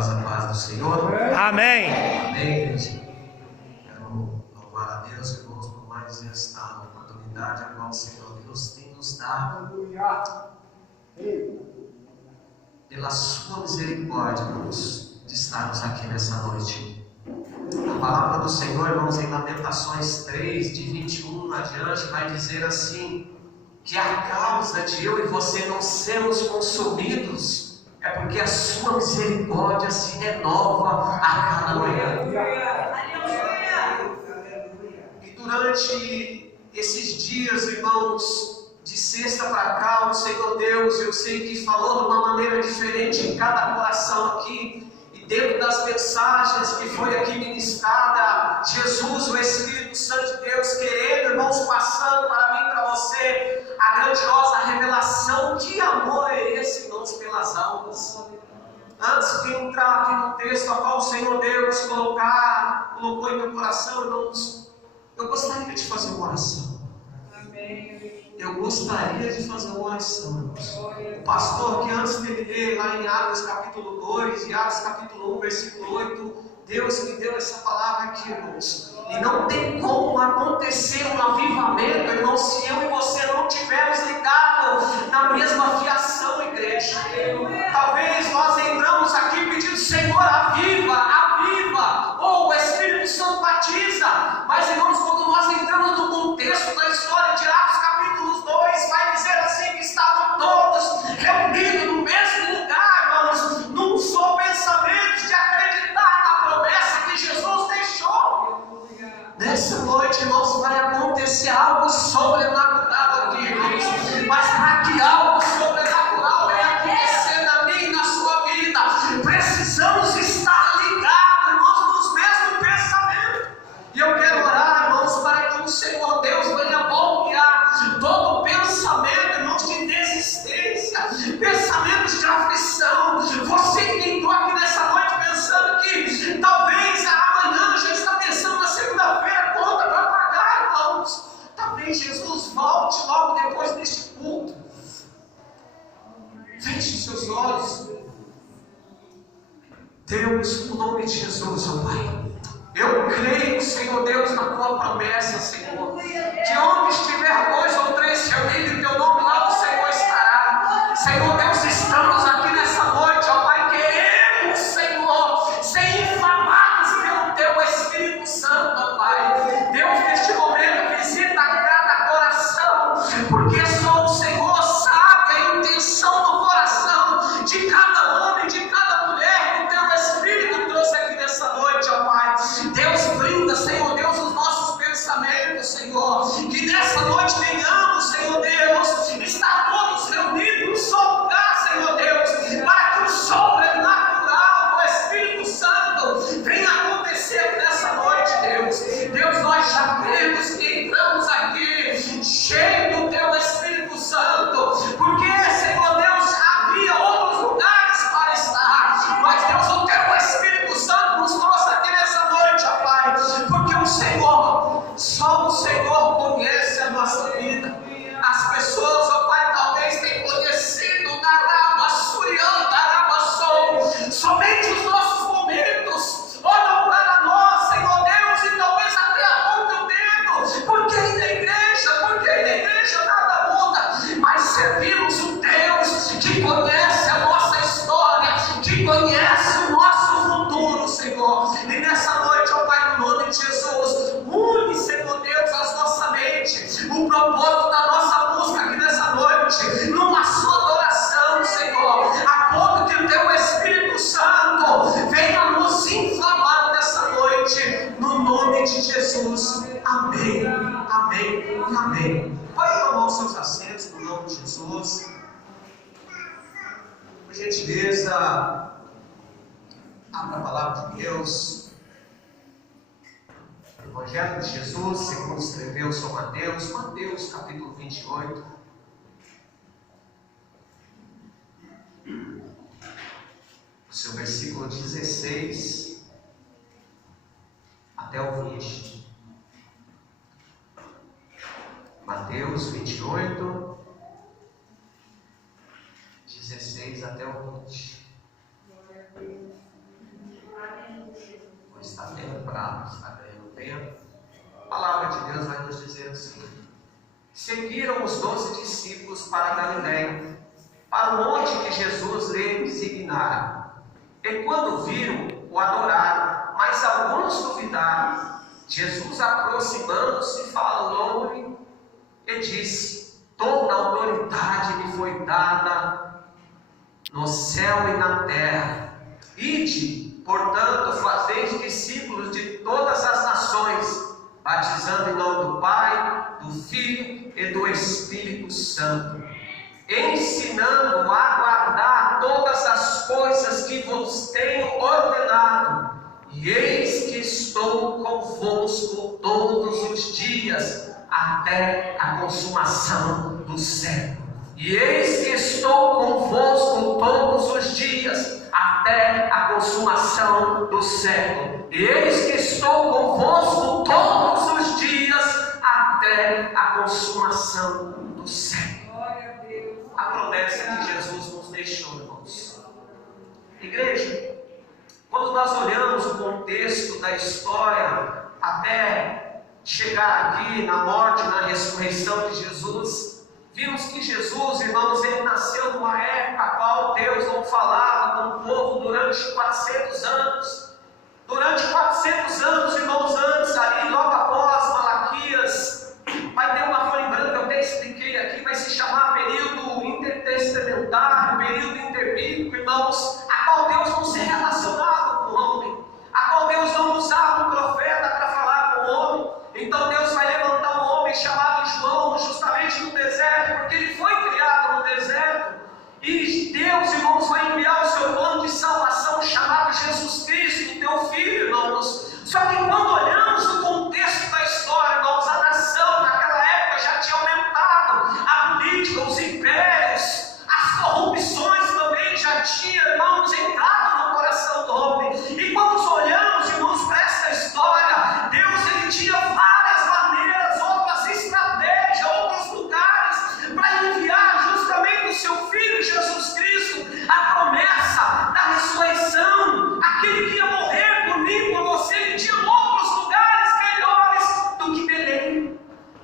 poderosa paz do Senhor. Amém. Amém, gente. Quero louvar a Deus, irmãos, por mais esta oportunidade a qual o Senhor Deus tem nos dado. Pela sua misericórdia, irmãos, de estarmos aqui nessa noite. A palavra do Senhor, irmãos, em Lamentações 3, de 21 adiante, vai dizer assim: que a causa de eu e você não sermos consumidos é porque a sua misericórdia se renova a cada manhã. E durante esses dias, irmãos, de sexta para cá, o Senhor Deus, eu sei que falou de uma maneira diferente em cada coração aqui. E dentro das mensagens que foi aqui ministrada, Jesus, o Espírito Santo de Deus, querendo, irmãos, passando para mim e para você a grandiosa revelação. Que amor é esse, irmãos, pelas almas? Antes de entrar aqui no texto a qual o Senhor Deus colocou em meu coração, irmãos, eu gostaria de fazer uma oração. Eu gostaria de fazer uma oração, irmãos. O pastor que antes dele ler lá em Atos capítulo 2 e Atos capítulo 1, versículo 8, Deus me deu essa palavra aqui, irmãos. E não tem como acontecer um avivamento, irmãos, se eu e você não tivermos ligado na mesma fiação, igreja. Talvez nós entramos aqui pedindo: Senhor, aviva, aviva, ou o Espírito Santo batiza. Mas, irmãos, quando nós entramos no contexto da história de Atos capítulo 2, vai dizer assim que estavam todos reunidos no mesmo lugar, irmãos, num só pensamento de acreditar na promessa que Jesus deixou. Nessa noite, irmãos, vai acontecer algo sobrenatural aqui, irmãos. Mas para que algo sobrenatural venha acontecer na minha e na sua vida, precisamos estar ligados, irmãos, nos mesmos pensamentos. E eu quero orar, irmãos, para que o Senhor Deus venha bloquear todo pensamento, irmãos, de desistência, pensamentos de aflição. Você que entrou aqui nessa noite pensando que talvez amanhã já está pensando na segunda-feira, conta para pagar, irmãos. Talvez Jesus volte logo depois deste culto. Feche os seus olhos. Deus, no nome de Jesus, ó Pai, eu creio, Senhor Deus, na Tua promessa, Senhor, que onde estiver 2 ou 3 reunidos em Teu nome, lá o Senhor estará. Senhor Deus, estamos aqui nessa noite, ó Pai, queremos, Senhor, ser inflamados pelo Teu Espírito Santo, ó Pai. Deus, neste momento, visita cada coração, porque só o Senhor sabe a intenção do coração de cada homem, de cada mulher que o Teu Espírito trouxe aqui nessa noite, ó Pai. Deus, brinda, Senhor Deus, os nossos pensamentos, Senhor, que nessa noite tenhamos, Senhor Deus, estar todos reunidos num só lugar, Senhor Deus, para que o sobrenatural do Espírito Santo venha acontecer nessa noite, Deus. Deus, nós já cremos que entramos aqui cheios do Teu Espírito Santo, porque, Senhor Deus, havia outros lugares para estar, mas Deus, o Teu Espírito Santo nos trouxe aqui nessa noite, ó Pai, porque o Senhor, só o Senhor conhece a nossa vida. As pessoas, ó Pai, talvez tenham conhecido somente os nossos momentos, olham para nós, Senhor Deus, e talvez até apontam o dedo, porque aí na igreja nada muda, mas servimos um Deus que conhece a nossa história, que conhece o nosso futuro, Senhor. E nessa noite, ó Pai, no nome de Jesus, une, Senhor Deus, a nossa mente, o propósito da nossa música aqui nessa noite, numa só adoração, Senhor, a ponto que o Teu Espírito Santo venha nos inflamar nessa noite, no nome de Jesus. Amém, amém e amém. Pode tomar os seus assentos no nome de Jesus. Por gentileza, abra a palavra de Deus. Evangelho de Jesus, segundo escreveu São Mateus, Mateus capítulo 28. O seu versículo 16 até o 20. Mateus 28, 16 até o 20. para estar ganhando tempo, a palavra de Deus vai nos dizer assim: seguiram os 12 discípulos para Galiléia, para o monte que Jesus lhe designara. E quando viram, o adoraram, mas alguns duvidaram. Jesus, aproximando-se, falou-lhe e disse: toda autoridade me foi dada no céu e na terra. Ide, portanto, fazeis discípulos de todas as nações, batizando em nome do Pai, do Filho e do Espírito Santo, ensinando a guardar todas as coisas que vos tenho ordenado. E eis que estou convosco todos os dias, até a consumação do século. E eis que estou convosco todos os dias, até a consumação do século. E eis que estou convosco todos os dias, até a consumação do século. A promessa que Jesus nos deixou, irmãos. Igreja, quando nós olhamos o contexto da história até chegar aqui na morte, na ressurreição de Jesus, vimos que Jesus, irmãos, ele nasceu numa época a qual Deus não falava com o povo durante 400 anos. Durante 400 anos, irmãos, antes, ali, logo após Malaquias, vai ter uma folha em branca, eu até expliquei aqui, vai se chamar período intertestamentário, período interbíblico, irmãos, a qual Deus não se relacionava com o homem, a qual Deus não usava um profeta para falar com o homem. Então Deus vai levantar um homem chamado João, justamente no deserto, porque ele foi criado no deserto. E Deus, irmãos, vai enviar o seu plano de salvação chamado Jesus Cristo, o teu Filho, irmãos. Só que quando olhamos o contexto da história, irmãos, a nação naquela época já tinha aumentado, a política, os impérios, as corrupções também já tinham, irmãos, entrado no coração do homem. E quando olhamos, irmãos, para essa história, Deus, ele tinha várias maneiras, outras estratégias, outros lugares para enviar justamente o seu Filho Jesus Cristo, a promessa da ressurreição, aquele que ia morrer por mim, por você. Ele tinha outros lugares melhores do que Belém.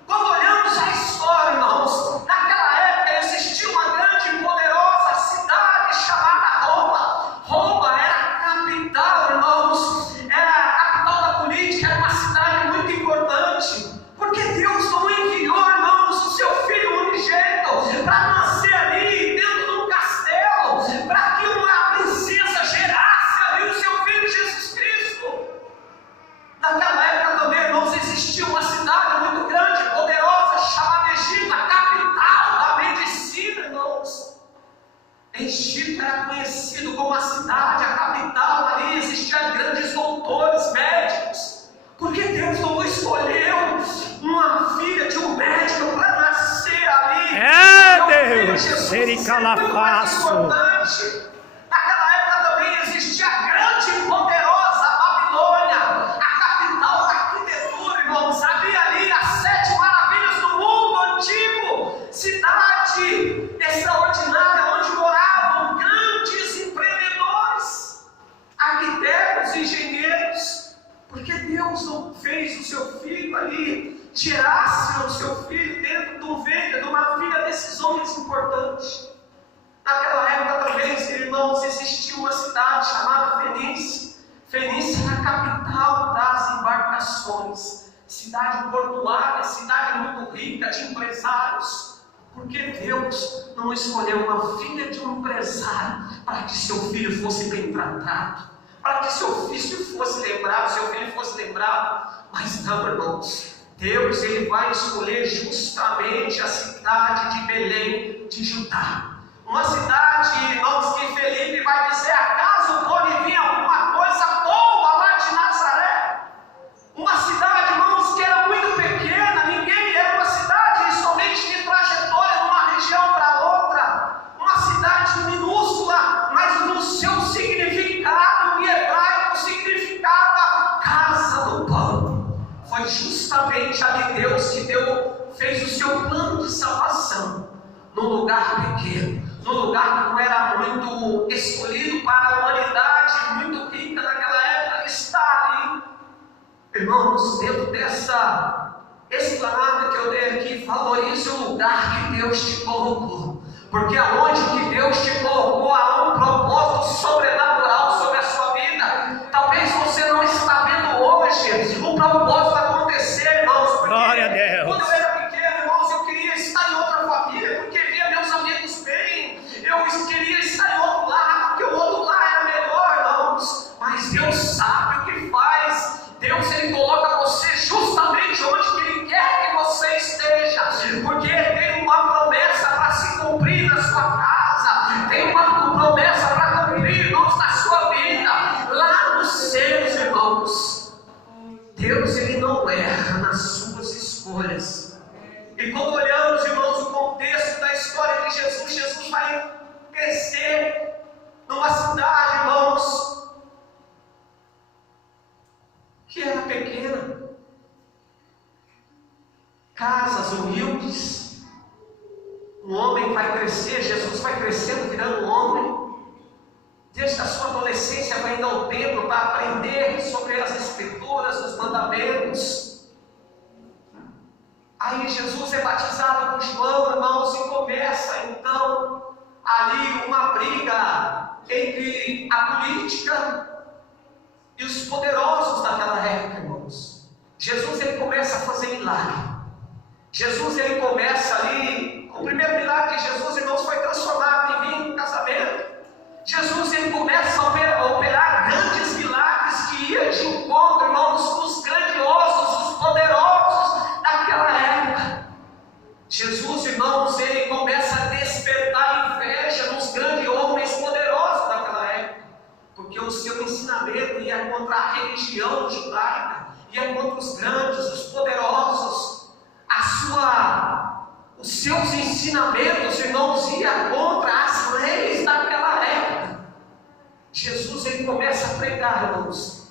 Quando olhamos a história, irmãos, naquela época existia uma grande e poderosa cidade chamada Roma. Roma era a capital, irmãos, era a capital da política, era uma cidade muito importante, porque Deus não enviou, irmãos, o seu Filho unigênito para nascer ali dentro de um castelo, para que uma princesa gerasse ali o seu Filho Jesus Cristo. Naquela época também, irmãos, existia uma cidade muito grande, poderosa, chamada Egito, a capital da medicina, irmãos. Egito era conhecido como a cidade, a capital, ali existiam grandes doutores, médicos, porque Deus não escolheu uma filha de um médico para nascer ali. Deus, sericalafaço. Naquela época também existia a grande e poderosa Babilônia, a capital da arquitetura, irmãos. Havia ali as 7 maravilhas do mundo antigo, cidade extraordinária, onde moravam grandes empreendedores, arquitetos, engenheiros, porque Deus não fez o seu filho ali, tirasse o seu filho dentro do ventre de uma filha desses homens importantes. Naquela época também, irmãos, existia uma cidade chamada Fenícia. Fenícia era a capital das embarcações, cidade portuária, cidade muito rica de empresários, porque Deus não escolheu uma filha de um empresário para que seu filho fosse bem tratado, para que seu filho fosse lembrado, seu filho fosse lembrado. Mas não, irmãos, Deus, ele vai escolher justamente a cidade de Belém de Judá. Uma cidade, irmãos, que Felipe vai dizer: acaso pode vir alguma coisa boa lá de Nazaré? Uma cidade, irmãos, que era muito pequena, ninguém, era uma cidade somente de trajetória de uma região para outra, uma cidade minúscula, mas no seu significado em hebraico significava casa do pão. Foi justamente ali Deus que fez o seu plano de salvação num lugar pequeno, num lugar que não era muito escolhido para a humanidade, muito rica naquela época, está ali. Irmãos, dentro dessa explanada que eu dei aqui, valorize o lugar que Deus te colocou. Porque aonde que Deus te colocou, há um propósito sobrenatural sobre a sua vida. Talvez você não está vendo hoje o propósito acontecer, irmãos. Glória a Deus. Quando eu era pequeno, irmãos, eu queria estar em outra família, porque via meus amigos bem. Eu queria estar em outro lar, porque o outro lar era melhor, irmãos. Mas Deus sabe o que faz. Deus, Ele coloca você justamente onde Ele quer que você esteja. Porque tem uma promessa para se cumprir na sua casa. Tem uma promessa para cumprir, irmãos, na sua vida. Lá nos céus, irmãos. Deus, Ele não erra nas suas escolhas. E quando olhamos, irmãos, o contexto da história de Jesus, Jesus vai crescer numa cidade, irmãos, que era pequena, casas humildes. Um homem vai crescer, Jesus vai crescendo, virando um homem. Desde a sua adolescência vai indo ao templo para aprender sobre as escrituras, os mandamentos. Aí Jesus é batizado por João, irmãos, e começa então ali uma briga entre a política e os poderosos daquela época, irmãos. Jesus, ele começa a fazer milagre. Jesus, ele começa ali, o primeiro milagre de Jesus, irmãos, foi transformado em vinho em casamento. Jesus, ele começa a operar grandes milagres que ia de encontro, irmãos, os grandiosos, os poderosos daquela época. Jesus, irmãos, ele começa a despertar inveja nos grandes homens poderosos daquela época. Porque o seu ensinamento ia contra a religião judaica, ia contra os grandes, os poderosos. Os seus ensinamentos, irmãos, ia contra as leis daquela época. Jesus, ele começa a pregar, irmãos,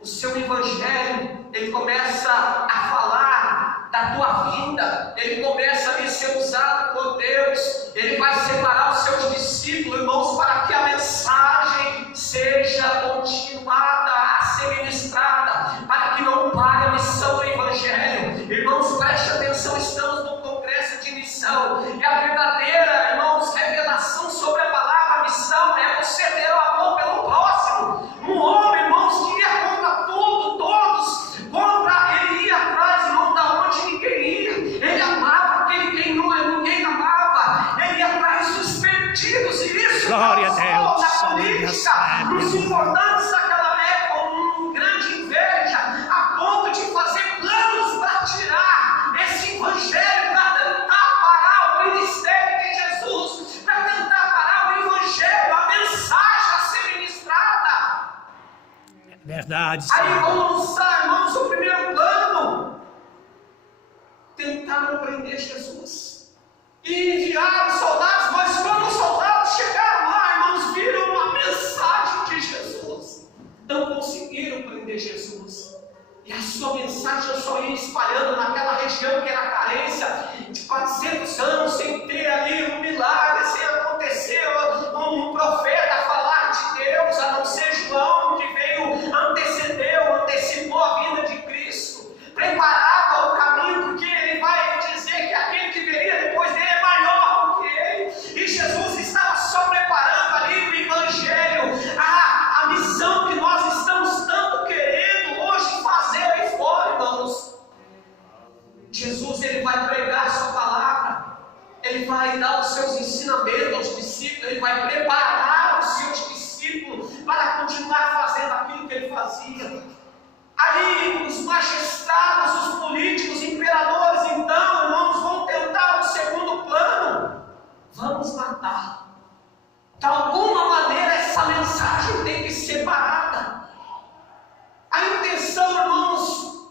o seu evangelho. Ele começa a falar da tua vinda. Ele começa a ser usado por Deus. Ele vai separar os seus discípulos, irmãos, para que a mensagem seja continuada a ser ministrada, para que não pare a missão do evangelho. Irmãos, preste atenção, estamos no congresso de missão, e a verdadeira, irmãos, revelação sobre a palavra missão é você ter o amor pelo próximo. Um homem, irmãos, que ia contra tudo, todos, ele ia atrás, irmão, da onde ninguém ia. Ele amava aquele quem ninguém amava. Ele ia atrás dos perdidos, e isso Glória a causou Deus. na política, nos importantes daquela época, uma grande inveja, a ponto de fazer planos para tirar esse evangelho, para tentar parar o ministério de Jesus, para tentar parar o evangelho, a mensagem a ser ministrada. Verdade. Aí vamos lançar, irmãos, o primeiro plano. Tentaram prender Jesus e enviaram soldados, mas quando os soldados chegaram lá, irmãos, viram uma mensagem de Jesus, não conseguiram prender Jesus. E a sua mensagem só ia espalhando naquela região que era carência de 400 anos, sem ter ali um milagre, sem acontecer um profeta falar de Deus, a não ser João, que veio, antecipou a vinda de Cristo, preparava o caminho, porque ele vai dizer que aquele que viria depois dele é maior do que ele. E Jesus estava só preparando ali o evangelho, a missão que nós estamos tanto querendo hoje fazer aí fora, irmãos. Jesus, ele vai pregar a sua palavra, ele vai dar os seus ensinamentos aos discípulos, ele vai preparar os seus discípulos para continuar fazendo aquilo que ele fazia. Aí os magistrados, os políticos, imperadores, então, irmãos, vão tentar um segundo plano. Vamos matar. De alguma maneira essa mensagem tem que ser parada. A intenção, irmãos,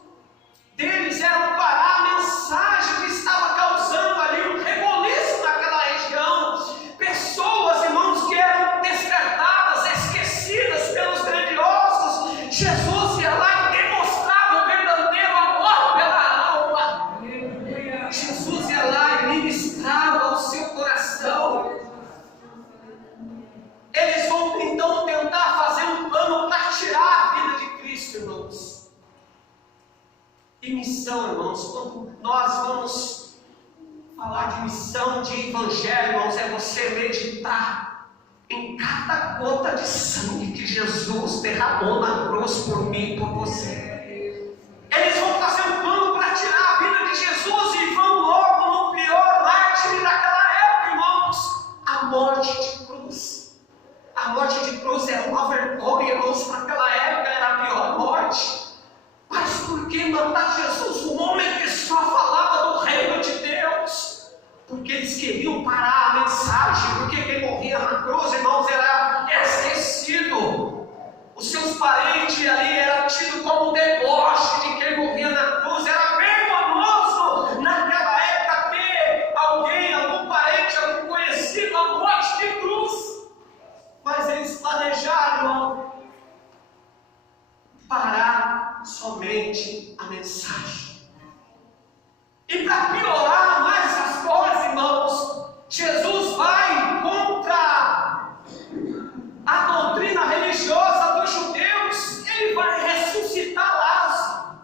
deles era parar a mensagem que estava causando ali um reboliço naquela região. Pessoas, irmãos, que eram despertadas, esquecidas pelos grandiosos. Jesus ia lá e demonstrava o verdadeiro amor pela alma. Jesus ia lá e ministrava o seu coração. Eles vão então tentar fazer missão, irmãos, quando nós vamos falar de missão, de evangelho, irmãos, é você meditar em cada gota de sangue que Jesus derramou na cruz por mim e por você. Eles vão fazer um plano para tirar a vida de Jesus e vão logo no pior mártir daquela época, irmãos, a morte de cruz. A morte de cruz era uma vergonha, irmãos, para aquela época era a pior morte. Mas por que matar Jesus, um homem que só falava do reino de Deus? Porque eles queriam parar a mensagem, porque quem morria na cruz, irmãos, era esquecido. Os seus parentes ali eram tidos como deboche de quem morria na cruz. Era vergonhoso naquela época ter alguém, algum parente, algum conhecido, a morte de cruz. Mas eles planejaram parar somente a mensagem. E para piorar mais as coisas, irmãos, Jesus vai contra a doutrina religiosa dos judeus. Ele vai ressuscitar Lázaro,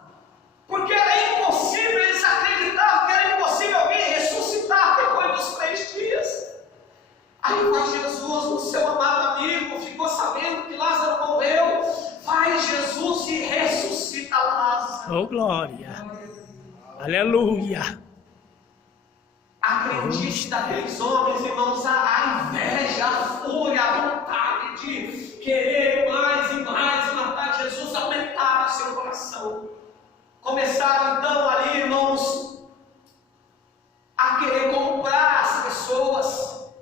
porque era impossível, eles acreditavam que era impossível alguém ressuscitar depois dos 3 dias. Aí vai Jesus, o seu amado amigo, ficou sabendo que Lázaro morreu, vai Jesus e ressuscita Lázaro. Oh, glória! Aleluia! Acredite daqueles homens, irmãos, a inveja, a fúria, a vontade de querer mais e mais matar Jesus aumentaram o seu coração. Começaram então ali, irmãos, a querer comprar as pessoas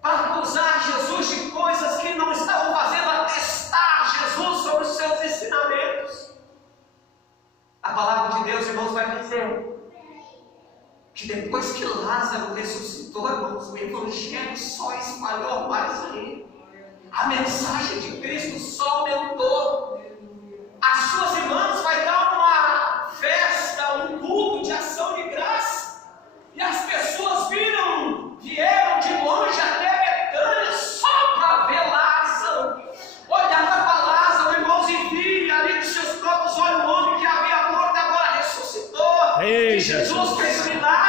para acusar Jesus de coisas que não estavam fazendo, a testar Jesus sobre os seus ensinamentos. A palavra de Deus, irmãos, vai dizer que depois que Lázaro ressuscitou, irmãos, o evangelho só espalhou mais ainda. A mensagem de Cristo só aumentou. As suas irmãs vai dar uma festa, um culto de ação de graça. E as pessoas vieram de longe até Betânia só para ver Lázaro. Olhava para Lázaro, irmãos, e via ali dos seus próprios olhos o homem que havia morto agora ressuscitou. Ei, que Jesus fez milagre.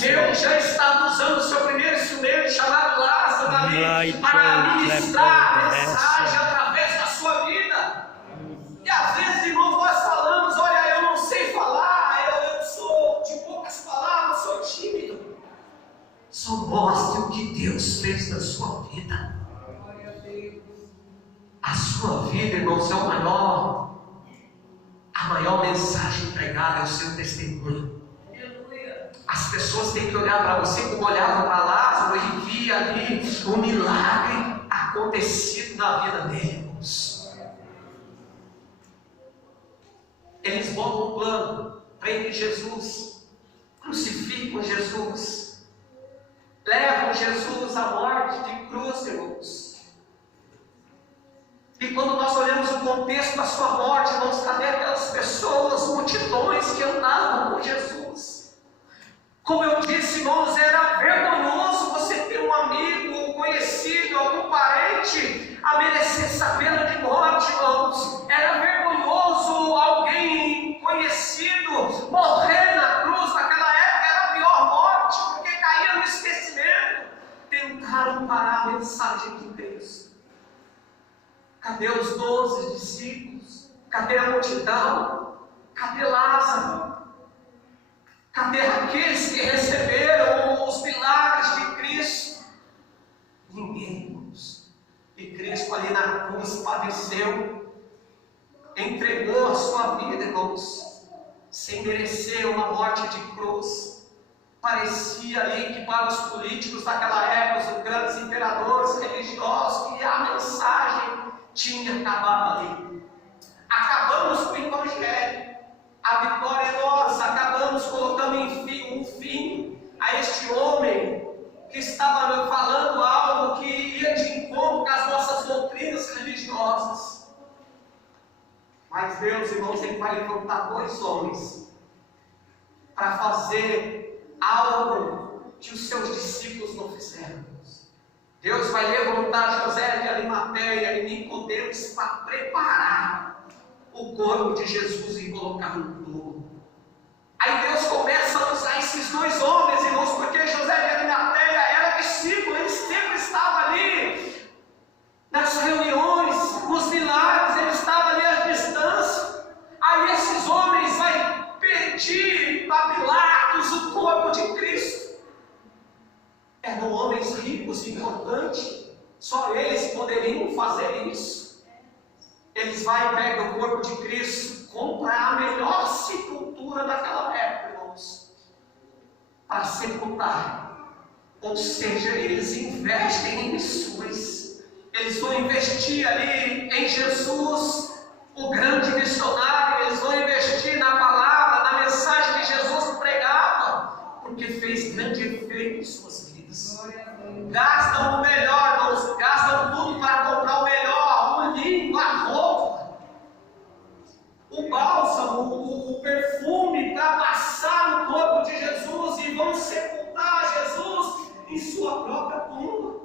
Deus já estava usando o seu primeiro instrumento chamado Lázaro ali para ministrar a mensagem através da sua vida. E às vezes, irmãos, nós falamos: olha, eu não sei falar, eu sou de poucas palavras, sou tímido. Só mostre o que Deus fez na sua vida. A sua vida, irmãos, é a maior mensagem pregada é o seu testemunho. As pessoas têm que olhar para você como olhavam para Lázaro e via ali um milagre acontecido na vida dele, irmãos. Eles botam um plano, prendem Jesus, crucificam Jesus, levam Jesus à morte de cruz, irmãos. E quando nós olhamos o contexto da sua morte, irmãos, cadê aquelas pessoas, multidões que andavam com Jesus? Como eu disse, irmãos, era vergonhoso você ter um amigo, conhecido, algum parente a merecer essa pena de morte, irmãos. Era vergonhoso alguém conhecido morrer na cruz. Naquela época era a pior morte, porque caía no esquecimento. Tentaram parar a mensagem de Cristo. Cadê os 12 discípulos? Cadê a multidão? Cadê Lázaro? Cadê aqueles que receberam os milagres de Cristo? Ninguém, irmãos. E Cristo ali na cruz padeceu, entregou a sua vida, irmãos, sem merecer uma morte de cruz. Parecia ali que para os políticos daquela época, os grandes imperadores religiosos, que a mensagem tinha acabado ali. Acabamos com o evangelho. A vitória é nossa. Acabamos colocando um fim a este homem que estava falando algo que ia de encontro com as nossas doutrinas religiosas. Mas Deus, irmãos, Ele vai levantar 2 homens para fazer algo que os seus discípulos não fizeram. Deus vai levantar José de Arimateia e Nicodemos para preparar o o corpo de Jesus e colocar no túmulo. Aí Deus começa a usar esses dois homens, irmãos, porque José de Arimateia era discípulo, ele sempre estava ali nas reuniões, nos milagres, ele estava ali à distância. Aí esses homens vão pedir para Pilatos o corpo de Cristo. Eram homens ricos e importantes, só eles poderiam fazer isso. Eles vão e pegam o corpo de Cristo, compram a melhor sepultura daquela época, irmãos, para sepultar. Ou seja, eles investem em missões. Eles vão investir ali em Jesus, o grande missionário. Eles vão investir na palavra, na mensagem que Jesus pregava, porque fez grande efeito em suas vidas. Gastam o melhor, irmãos, gastam tudo para comprar o melhor, o linho, a roupa, o bálsamo, o perfume para passar no corpo de Jesus, e vão sepultar Jesus em sua própria tumba.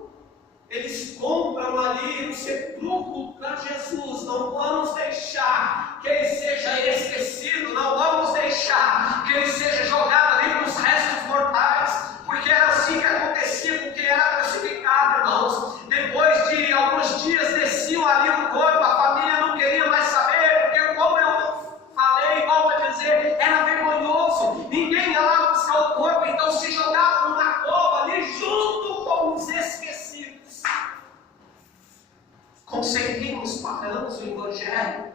Eles compram ali o sepulcro para Jesus. Não vamos deixar que ele seja esquecido, não vamos deixar que ele seja jogado ali para os restos mortais, porque era assim que acontecia com quem era crucificado, irmãos. Depois de alguns dias desciam ali o corpo, a família não queria mais saber, porque, como eu falei, volto a dizer, era vergonhoso, ninguém ia lá buscar o corpo, então se jogavam numa cova ali junto com os esquecidos. Conseguimos, paramos o Evangelho,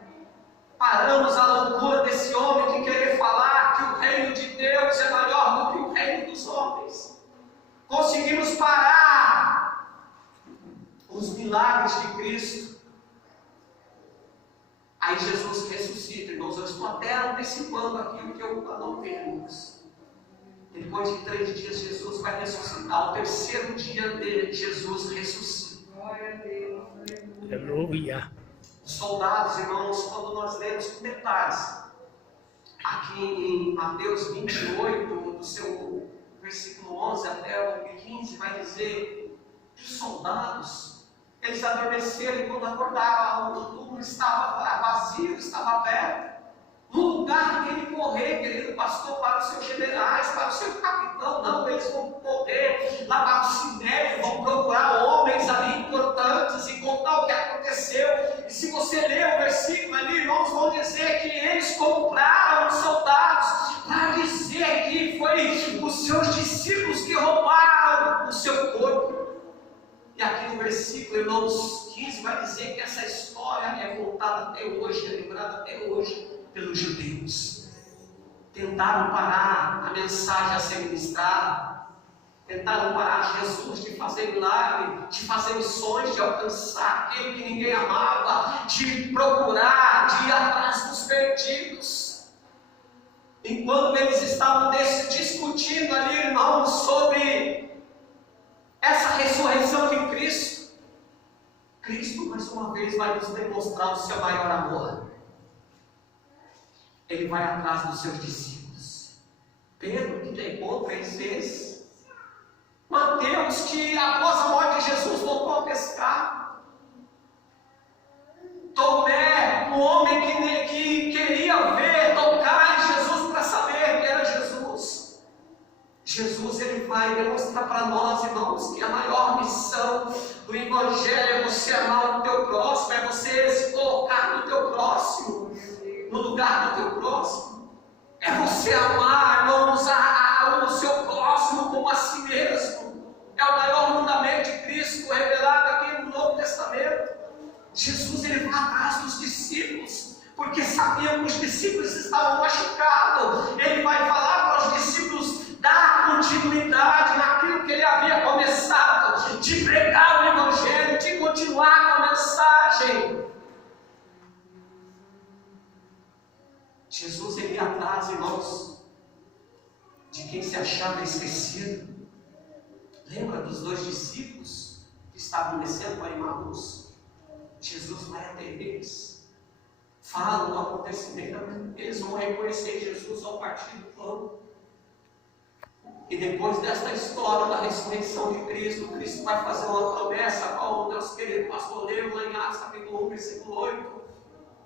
paramos a loucura desse homem de querer falar que o reino de Deus é maior do que o reino dos homens. Conseguimos parar os milagres de Cristo. Aí Jesus ressuscita, irmãos. Eu estou até antecipando aquilo que eu anotei, irmãos. Depois de 3 dias, Jesus vai ressuscitar. O terceiro dia dele, Jesus ressuscita. Glória a Deus. Aleluia. Os soldados, irmãos, quando nós lemos com detalhes, aqui em Mateus 28, do seu versículo 11 até o 15, vai dizer que os soldados, eles adormeceram, e quando acordaram, o túmulo estava vazio, estava aberto. No lugar de ele correr, querido pastor, para os seus generais, para o seu capitão, não, eles vão correr lá para o cemitério, vão procurar homens ali importantes e contar o que aconteceu. E se você ler o versículo ali, irmãos, vão dizer que eles compraram os soldados para dizer que foi os seus discípulos que roubaram o seu corpo. E aqui no versículo, irmãos, 15, vai dizer que essa história é contada até hoje, é lembrada até hoje pelos judeus. Tentaram parar a mensagem a ser ministrada, tentaram parar Jesus de fazer milagre, de fazer missões, de alcançar aquele que ninguém amava, de procurar, de ir atrás dos perdidos. Enquanto eles estavam discutindo ali, irmãos, sobre essa ressurreição de Cristo, Cristo mais uma vez vai nos demonstrar o seu maior amor. Ele vai atrás dos seus discípulos. Pedro, que negou 3 vezes. Mateus, que após a morte de Jesus voltou a pescar. Tomé, um homem que queria ver, tocar em Jesus para saber que era Jesus. Jesus, ele vai demonstrar para nós, irmãos, que a maior missão do Evangelho é você amar o teu próximo, é você se colocar no teu próximo, no lugar do teu próximo. É você amar, irmãos, o seu próximo como a si mesmo. É o maior mandamento de Cristo revelado aqui no Novo Testamento. Jesus, ele vai atrás dos discípulos, porque sabia que os discípulos estavam machucados. Ele vai falar para os discípulos dar continuidade naquilo que ele havia começado, de pregar o Evangelho, de continuar com a mensagem. Jesus, ele ia atrás, irmãos, de quem se achava esquecido. Lembra dos 2 discípulos que estavam descendo para Emaús? Jesus vai até eles, fala do acontecimento, eles vão reconhecer Jesus ao partir do pão. E depois desta história da ressurreição de Cristo, Cristo vai fazer uma promessa, como o nosso querido pastor leu lá em Atos capítulo 1, versículo 8.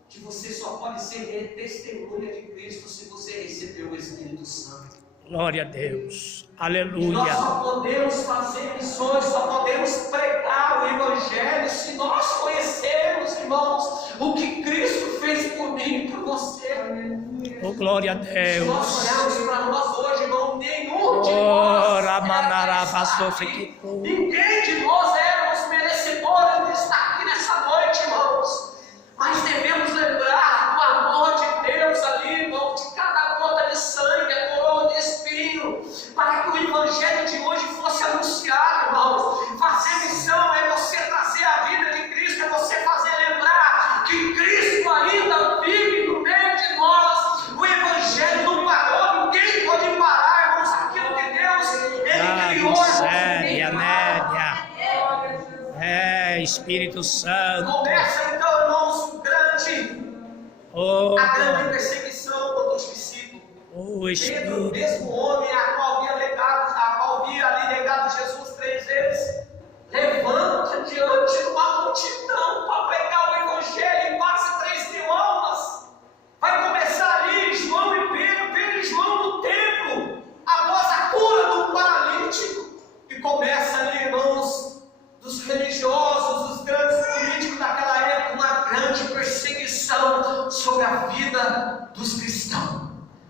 que você só pode ser testemunha de Cristo se você recebeu o Espírito Santo. Glória a Deus. Nós Aleluia. só podemos fazer missões, só podemos pregar o Evangelho se nós conhecermos, irmãos, o que Cristo fez por mim e por você. Oh, glória a Se nós Deus. olharmos para nós hoje, irmão, nenhum de nós Ramanarabasofiquito. ninguém de nós éramos merecedores de estar aqui nessa noite, irmãos. Mas devemos lembrar do amor de Deus ali, irmão, de cada gota de sangue, a coroa de espinho, para que o Evangelho de hoje fosse anunciado, irmãos. Fazer missão é você trazer a vida de Cristo, é você fazer lembrar que Cristo ainda vive no meio de nós. O Evangelho não parou, ninguém pode parar, irmãos, aquilo que Deus, Ele criou, Séria, média. Espírito Santo. Começa então, irmãos, Oh, a grande perseguição contra os discípulos. oh Pedro, o Espírito. mesmo homem a qual havia ali negado Jesus 3 vezes, levanta diante de uma multidão para pregar o Evangelho em quase 3.000 almas. Vai começar ali João e Pedro e João no templo, após a cura do paralítico. E começa ali, irmãos, dos religiosos, dos grandes políticos daquela época, uma grande perseguição sobre a vida dos cristãos.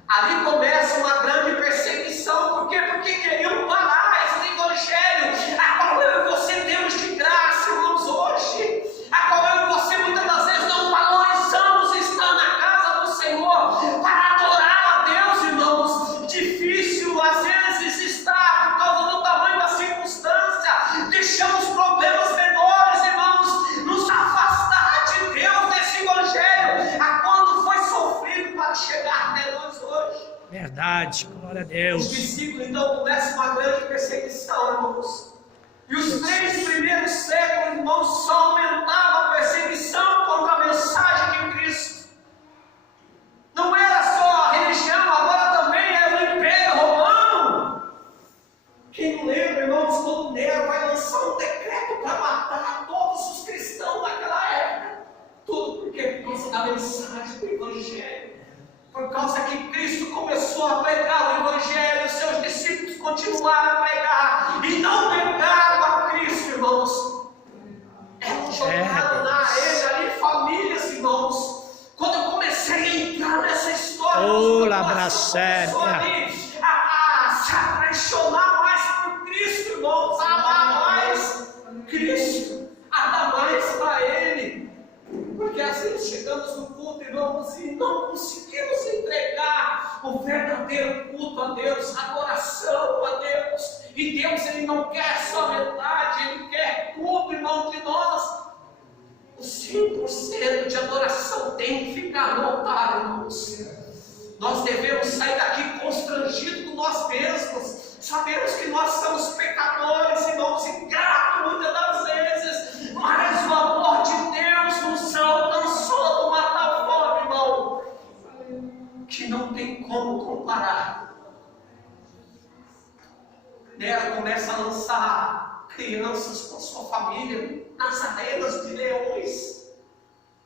Ali começa uma grande perseguição, por quê? Porque queriam parar esse Evangelho, a qual eu e você temos de graça, irmãos, hoje, a qual eu e você muitas das vezes não valorizamos estar na casa do Senhor, para adorar a Deus, irmãos. Difícil às vezes está, por causa do tamanho da circunstância, deixamos problemas menores, irmãos, nos afastar de Deus, desse Evangelho, a quando foi sofrido para chegar até nós hoje. Verdade, glória a Os Deus. discípulos então começam uma grande perseguição, irmãos. E os 3 primeiros séculos, irmãos, só aumentava a perseguição contra a mensagem de Cristo. Não era só a religião, agora também era o Império Romano. Quem não lembra, irmãos, quando Nero vai lançar um decreto para matar todos os cristãos daquela época. Tudo porque por causa da mensagem do Evangelho. Por causa que Cristo começou a pregar o Evangelho, seus discípulos continuaram a pregar e não negaram a Cristo, irmãos. Eram jogados na arena ali, famílias, irmãos. Quando eu comecei a entrar nessa história, começou ali a se apaixonar mais por Cristo, irmãos, a amar mais Cristo, a dar mais para Ele. Porque às vezes chegamos no culto, irmãos, e não conseguimos entregar o verdadeiro culto a Deus, a adoração a Deus. E Deus, Ele não quer só metade, Ele quer tudo, irmão, de nós. O 100% de adoração tem que ficar no altar, irmãos. Nós devemos sair daqui constrangidos com nós mesmos. Sabemos que nós somos pecadores, irmãos, ingratos muitas das vezes, mas o amor de Deus nos alcançou de uma tal forma, irmão, que não tem como comparar. Nero começa a lançar crianças com sua família nas arenas de leões.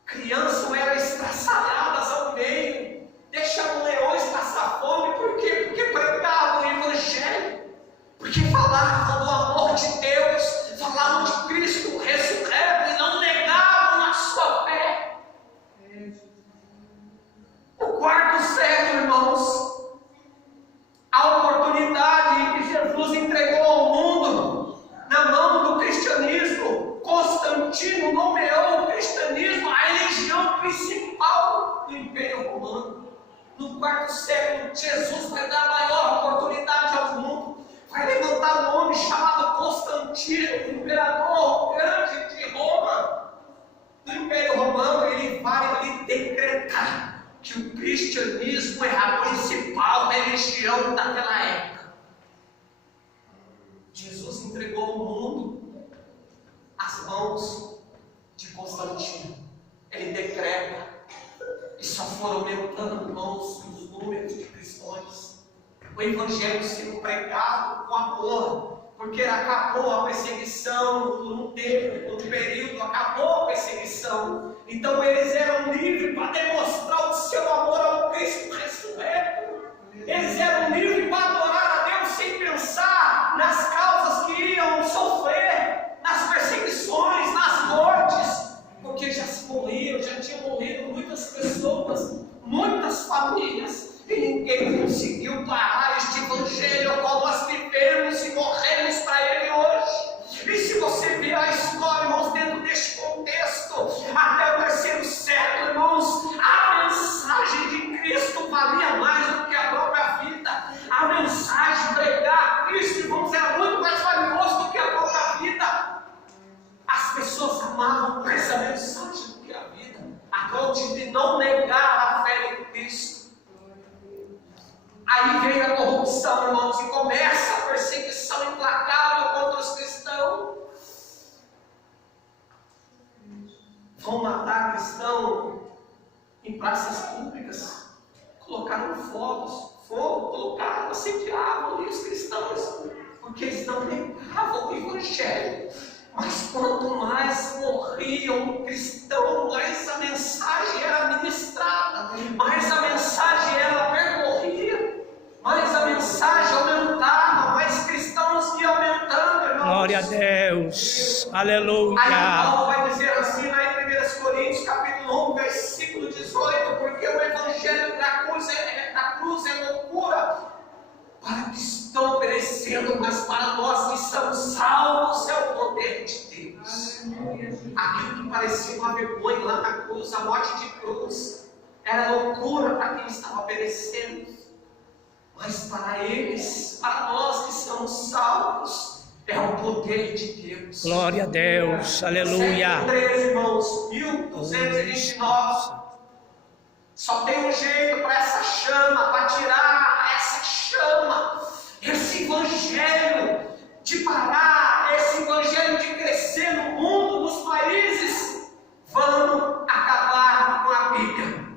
Crianças eram estraçalhadas ao meio, deixavam leões passar fome. Por quê? Porque pregavam o Evangelho, porque falavam do amor de Deus, falavam de Cristo ressurreto e não negavam a sua fé. O quarto século, irmãos, a oportunidade que Jesus entregou ao mundo na mão do cristianismo. Constantino nomeou o cristianismo a religião principal do Império Romano. No quarto século, Jesus vai dar a maior oportunidade ao mundo. Vai levantar um homem chamado Constantino, imperador grande de Roma. Do Império Romano, ele vai ali decretar que o cristianismo é a principal religião daquela época. Jesus entregou o mundo às mãos de Constantino. Ele decreta, e só foram aumentando, irmãos, os números de cristãos. O Evangelho sendo pregado com amor, porque acabou a perseguição por um tempo, por um período, acabou a perseguição. Então eles eram livres livres para demonstrar o seu amor ao Cristo ressurreto. Eles eram livres para adorar a Deus sem pensar nas causas que iam sofrer, nas perseguições, nas mortes, porque já tinham morrido muitas pessoas, muitas famílias, e ninguém conseguiu parar este evangelho ao qual nós vivemos e morremos para ele hoje. E se você ver a história, irmãos, dentro deste contexto, até o terceiro século, irmãos, a mensagem de Cristo valia mais do que a própria vida. A mensagem, pregar a Cristo, irmãos, era muito mais valioso do que a própria vida. As pessoas amavam mais a mensagem do que a vida, a ponto de não negar a fé em Cristo. Aí veio a corrupção, irmãos, e começa a perseguição implacável contra os cristãos. Vão matar cristão em praças públicas, colocaram fogo, colocaram, assediavam ali os cristãos, porque eles não negavam o evangelho. Mas quanto mais morriam cristãos, mais a mensagem era ministrada, mais a mensagem era percorrida, mais a mensagem aumentava, mais cristãos iam aumentando, irmãos. Glória a Deus, aleluia. Aí Paulo vai dizer assim lá em 1 Coríntios, capítulo 1, versículo 18, porque o evangelho da cruz é loucura para que estão perecendo, mas para nós que estamos salvos é o poder de Deus. Aquilo que parecia uma vergonha lá na cruz, a morte de cruz, era loucura para quem estava perecendo, mas para eles, para nós que somos salvos, é o poder de Deus. Glória a Deus, aleluia. Século 13, irmãos, 1229. Só tem um jeito para essa chama, para tirar essa chama, esse evangelho de parar, esse evangelho de crescer no mundo, nos países. Vamos acabar com a Bíblia,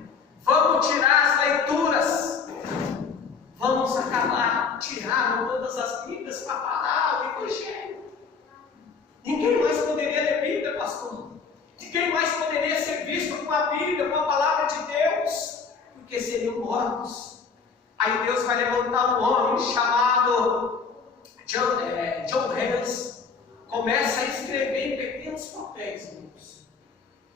vamos tirar as leituras, vamos acabar, tiraram todas as Bíblias para parar o evangelho. Ninguém mais poderia ler Bíblia, pastor. Ninguém mais poderia ser visto com a Bíblia, com a palavra de Deus, porque seriam mortos. Aí Deus vai levantar um homem chamado John Hagins, começa a escrever em pequenos papéis, irmãos,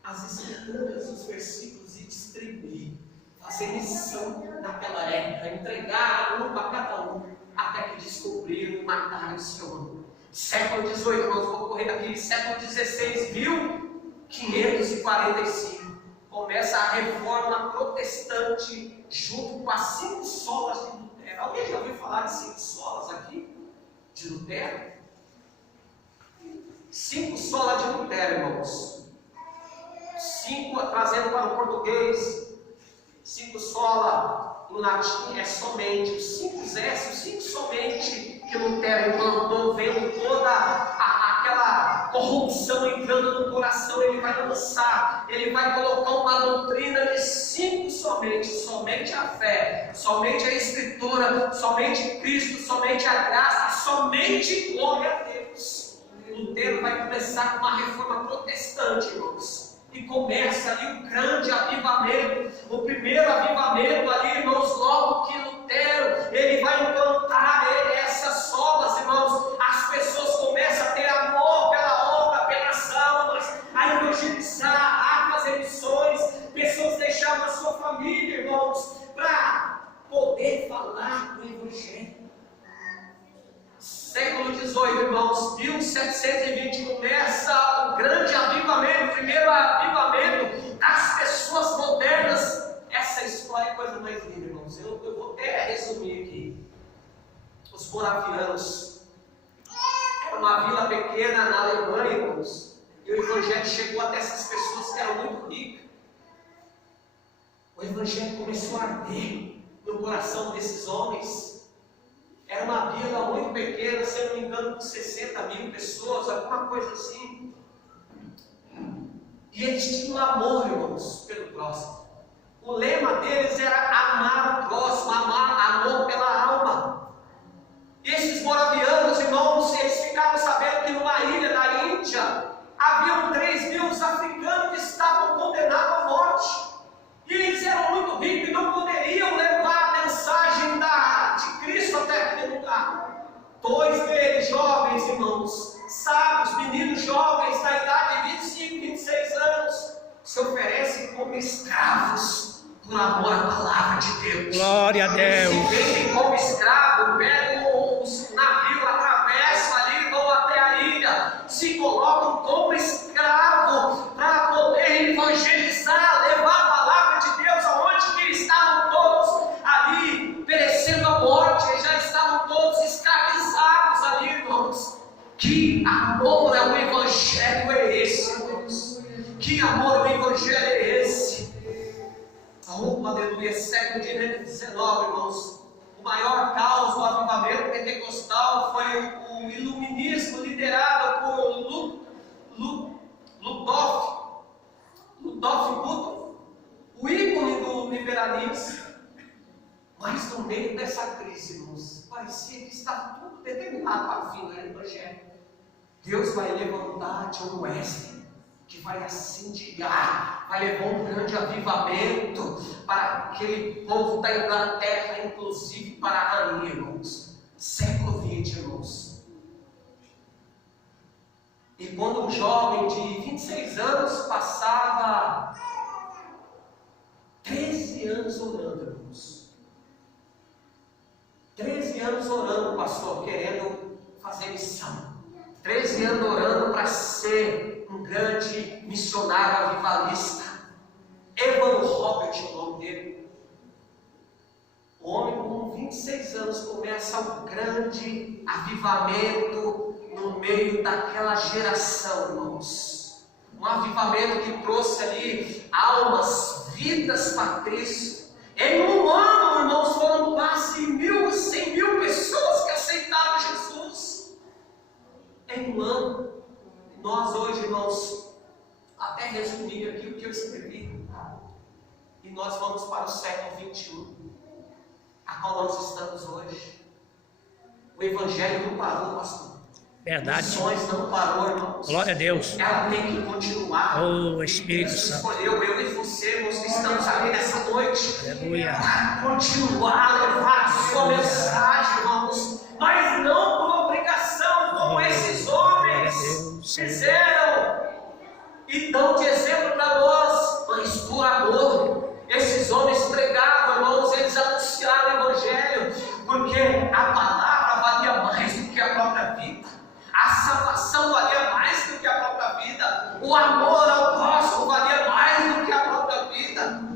as escrituras, os versículos, e distribuir, fazer missão naquela época, entregar um para cada um, até que descobriram, mataram o Senhor. Século XVIII, irmãos, vou correr aqui, século XVI, 1545, começa a reforma protestante junto com as 5 solas de Lutero. Alguém já ouviu falar de 5 solas aqui? De Lutero? 5 solas de Lutero, irmãos. 5 trazendo para o português. 5 sola em latim é somente. Os 5 S, os 5 somente que Lutero implantou, vendo toda aquela corrupção entrando no coração, ele vai lançar, ele vai colocar uma doutrina de 5 somente, somente a fé, somente a Escritura, somente Cristo, somente a graça, somente glória a Deus. Lutero vai começar com uma reforma protestante, irmãos, e começa ali o grande avivamento, o primeiro avivamento ali, irmãos, logo que Lutero, ele vai implantar essas solas, irmãos, as pessoas começam a ter amor pela obra, pelas almas, a evangelizar, a fazer missões, pessoas deixavam a sua família, irmãos, para poder falar do evangelho. Século XVIII, irmãos, 1720, começa o grande avivamento, o primeiro avivamento das pessoas modernas. Essa história é a coisa mais linda, irmãos. Eu vou até resumir aqui. Os moravianos, era uma vila pequena na Alemanha, irmãos, e o evangelho chegou até essas pessoas que eram muito ricas. O evangelho começou a arder no coração desses homens. Era uma vila muito pequena, se eu não me engano, com 60 mil pessoas, alguma coisa assim. E eles tinham amor, irmãos, pelo próximo. O lema deles era amar o próximo, amor pela alma. E esses moravianos, irmãos, eles ficaram sabendo que numa ilha da Índia haviam 3.000 africanos que estavam condenados à morte. se oferecem como escravos por amor à palavra de Deus. Glória a Deus. Se vendem como escravo, pegam o navio, atravessam ali, vão até a ilha, se colocam como escravo para poder evangelizar, levar a palavra de Deus aonde que estavam todos ali, perecendo a morte, já estavam todos escravizados ali, irmãos. Que amor é o evangelho é esse, irmãos? Que amor o evangelho é esse? Oh, aleluia, século XIX, irmãos. O maior caos do avivamento pentecostal foi o iluminismo liderado por Rudolf Bultmann, o ícone do liberalismo. Mas no meio dessa crise, irmãos, parecia que estava tudo determinado para o fim do evangelho. Deus vai levantar John Wesley, que vai incendiar, vai levar um grande avivamento para aquele povo da Inglaterra, inclusive para a rainha, irmãos. Século XX, irmãos. E quando um jovem de 26 anos passava 13 anos orando, irmãos. 13 anos orando, pastor, querendo fazer missão. 13 anos orando para ser um grande missionário avivalista. Evan Robert, o nome dele. O homem com 26 anos começa um grande avivamento no meio daquela geração, irmãos. Um avivamento que trouxe ali almas, vidas para Cristo. Em um ano, irmãos, foram quase 100 mil pessoas que aceitaram Jesus. Em um ano. Nós hoje, irmãos, até resumir aqui o que eu escrevi, e nós vamos para o século XXI, a qual nós estamos hoje. O evangelho não parou, pastor. Verdade. Missões não parou, irmãos. Glória a Deus. Ela tem que continuar. Oh, Espírito Deus Santo. escolheu eu e você, irmãos, que estamos aqui nessa noite, Aleluia. para continuar a levar a sua mensagem, irmãos, mas não por obrigação, como esses homens fizeram e dão de exemplo para nós, mas por amor. Esses homens pregavam, irmãos, eles anunciaram o evangelho, porque a palavra valia mais do que a própria vida, a salvação valia mais do que a própria vida, o amor ao próximo valia mais do que a própria vida.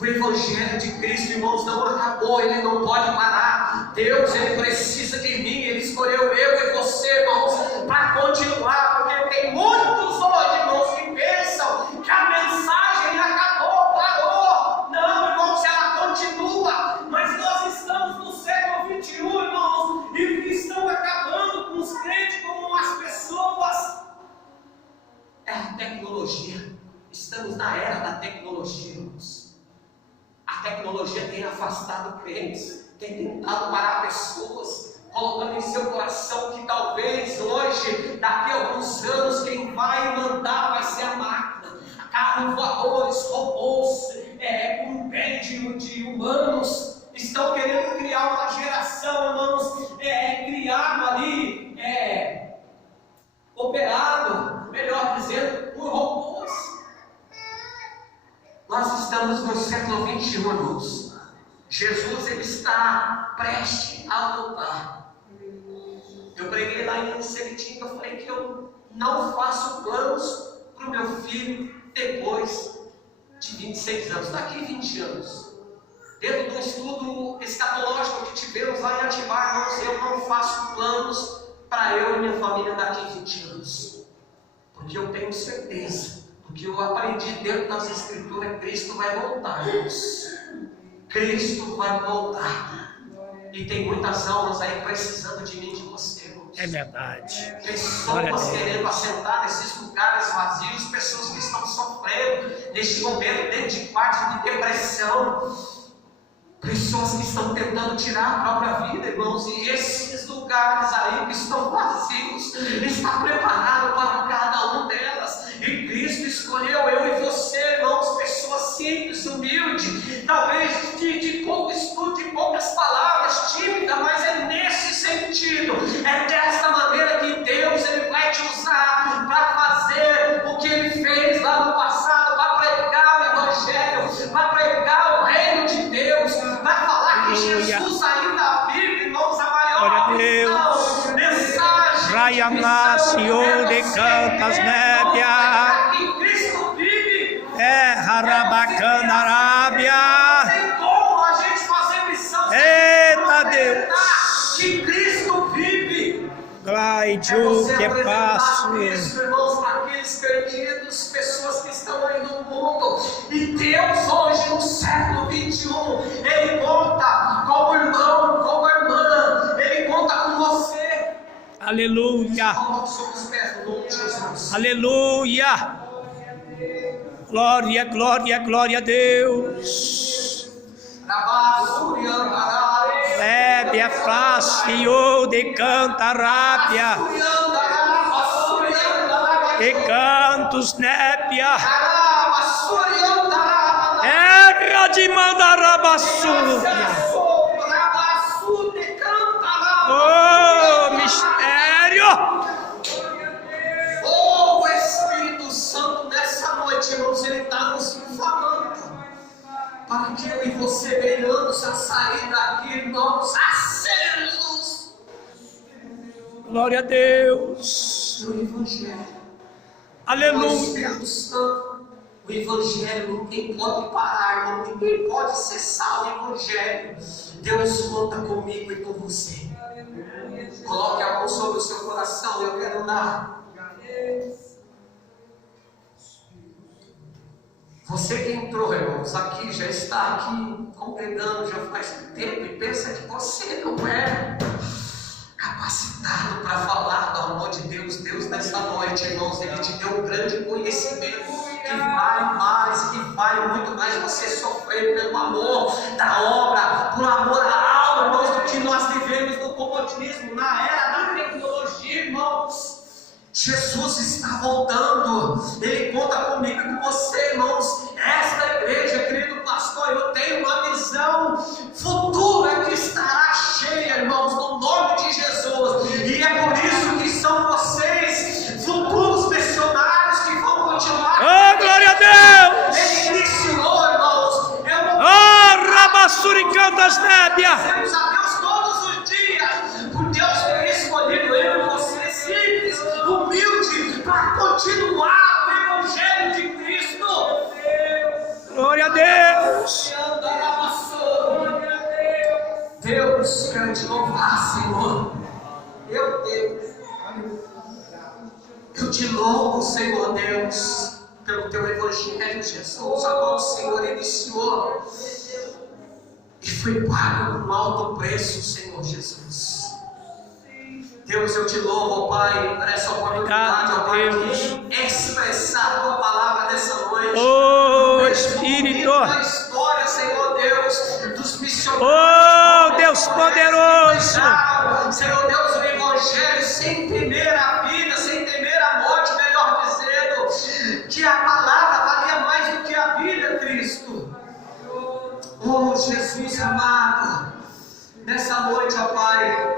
O evangelho de Cristo, irmãos, não acabou, ele não pode parar. Deus, ele precisa de mim, ele escolheu eu e você, irmãos, para continuar, porque tem muitos hoje, irmãos, que pensam que a mensagem acabou, parou. Não, irmãos, ela continua, mas nós estamos no século XXI, irmãos, e estão acabando com os crentes, com as pessoas. É a tecnologia, estamos na era da tecnologia, irmãos. A tecnologia tem afastado crentes, tem tentado parar pessoas, colocando em seu coração que talvez hoje, daqui a alguns anos, quem vai mandar vai ser a máquina. Carros voadores, robôs, com um pé de humanos, estão querendo criar uma geração, irmãos, criado ali, operado, melhor dizendo, por robôs. Nós estamos no século XXI, irmãos. Jesus, ele está prestes a voltar. Eu preguei lá em Seritinga, eu falei que eu não faço planos para o meu filho depois de 26 anos, daqui 20 anos. Dentro do estudo escatológico que tivemos lá em Atibaia, irmãos, eu não faço planos para eu e minha família daqui 20 anos. Porque eu tenho certeza, porque eu aprendi dentro das Escrituras, Cristo vai voltar, irmãos. Cristo vai voltar. E tem muitas almas aí precisando de mim, de você, irmãos. É verdade. Pessoas querendo assentar nesses lugares vazios, pessoas que estão sofrendo neste momento dentro de quartos de depressão. Pessoas que estão tentando tirar a própria vida, irmãos, e esses lugares aí que estão vazios, está preparado para cada um delas, e Cristo escolheu eu e você, irmãos, pessoas simples, humildes, talvez de pouco estudo, de poucas palavras, tímida, mas é nesse sentido, é desta maneira que Deus, ele vai te usar para fazer o que ele fez lá no passado, para Raianacio de Cantas Nébia. Que Cristo vive. Harabacana Arábia. Tem como a gente fazer missão. Eita Deus. Que Cristo vive. Glória que passo. Isso, irmãos, para aqueles perdidos, pessoas que estão aí no mundo. E Deus hoje, no século 21, Ele conta com o irmão, com a irmã. Ele conta com você. Aleluia. Coloque sobre os pés do nome de Jesus. Aleluia. Glória, glória, glória a Deus. Nébia fácil de Cantarábia. E cantos Nébia. Era de Mandarabassúria. Oh, mistério. Oh, o Espírito Santo nessa noite, irmãos, Ele está nos inflamando para que eu e você venhamos a sair daqui, irmãos, acesos Glória a Deus. do Evangelho. O Aleluia. Espírito Santo, o Evangelho, ninguém pode parar, irmão, ninguém pode cessar o Evangelho. Deus conta comigo e com você. Coloque a mão sobre o seu coração, eu quero orar. Você que entrou, irmãos, aqui, já está aqui congregando, já faz tempo e pensa que você não é capacitado para falar do amor de Deus. Deus nessa noite, irmãos, Ele te deu um grande conhecimento que vai mais, que vai muito mais você sofrer pelo amor da obra, por amor à alma, irmãos, do que nós vivemos no comodismo, na era da tecnologia, irmãos. Jesus está voltando. Ele conta comigo e com você, irmãos. Esta igreja, querido pastor, eu tenho uma visão futura que estará cheia, irmãos, no nome de Jesus. E é por isso que são vocês, futuros missionários, que vão continuar. Oh, glória a Deus. Ele iniciou, irmãos. Oh, Rabassuricantas Nébia. Agradecemos a Deus todos os dias, por Deus ter escolhido eu e você, simples, humilde, para continuar o Evangelho de Cristo. Glória a Deus. Deus, quero te louvar, Senhor. Meu Deus, eu te louvo, Senhor Deus, pelo teu Evangelho, Jesus, a qual o Senhor iniciou e foi pago com alto preço, Senhor Jesus. Deus, eu te louvo, ó Pai, por essa oportunidade, ó Pai, de expressar a tua palavra nessa noite. Oh, Espírito. A história, Senhor Deus, dos missionários. Oh, Deus poderoso. Senhor Deus, o Evangelho sem temer a vida, sem temer a morte, melhor dizendo, que a palavra valia mais do que a vida, Cristo. Oh, Jesus amado, nessa noite, ó Pai,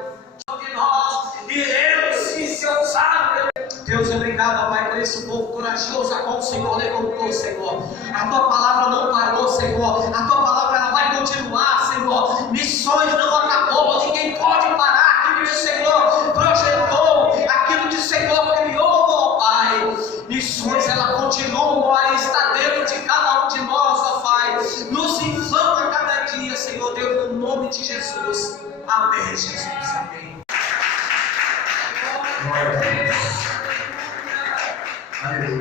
que nós iremos sim ser usados. Deus, obrigado, ó Pai, por esse povo corajoso a qual o Senhor levantou, Senhor. A tua palavra não parou, Senhor. A tua palavra ela vai continuar, Senhor. Missões não acabou, ninguém pode parar aquilo que o Senhor projetou, aquilo que o Senhor criou, ó Pai. Missões ela continua, ó, está dentro de cada um de nós, ó Pai. Nos inflama a cada dia, Senhor Deus, no nome de Jesus. Amém, Jesus. Amém. Glória a Deus. Aleluia.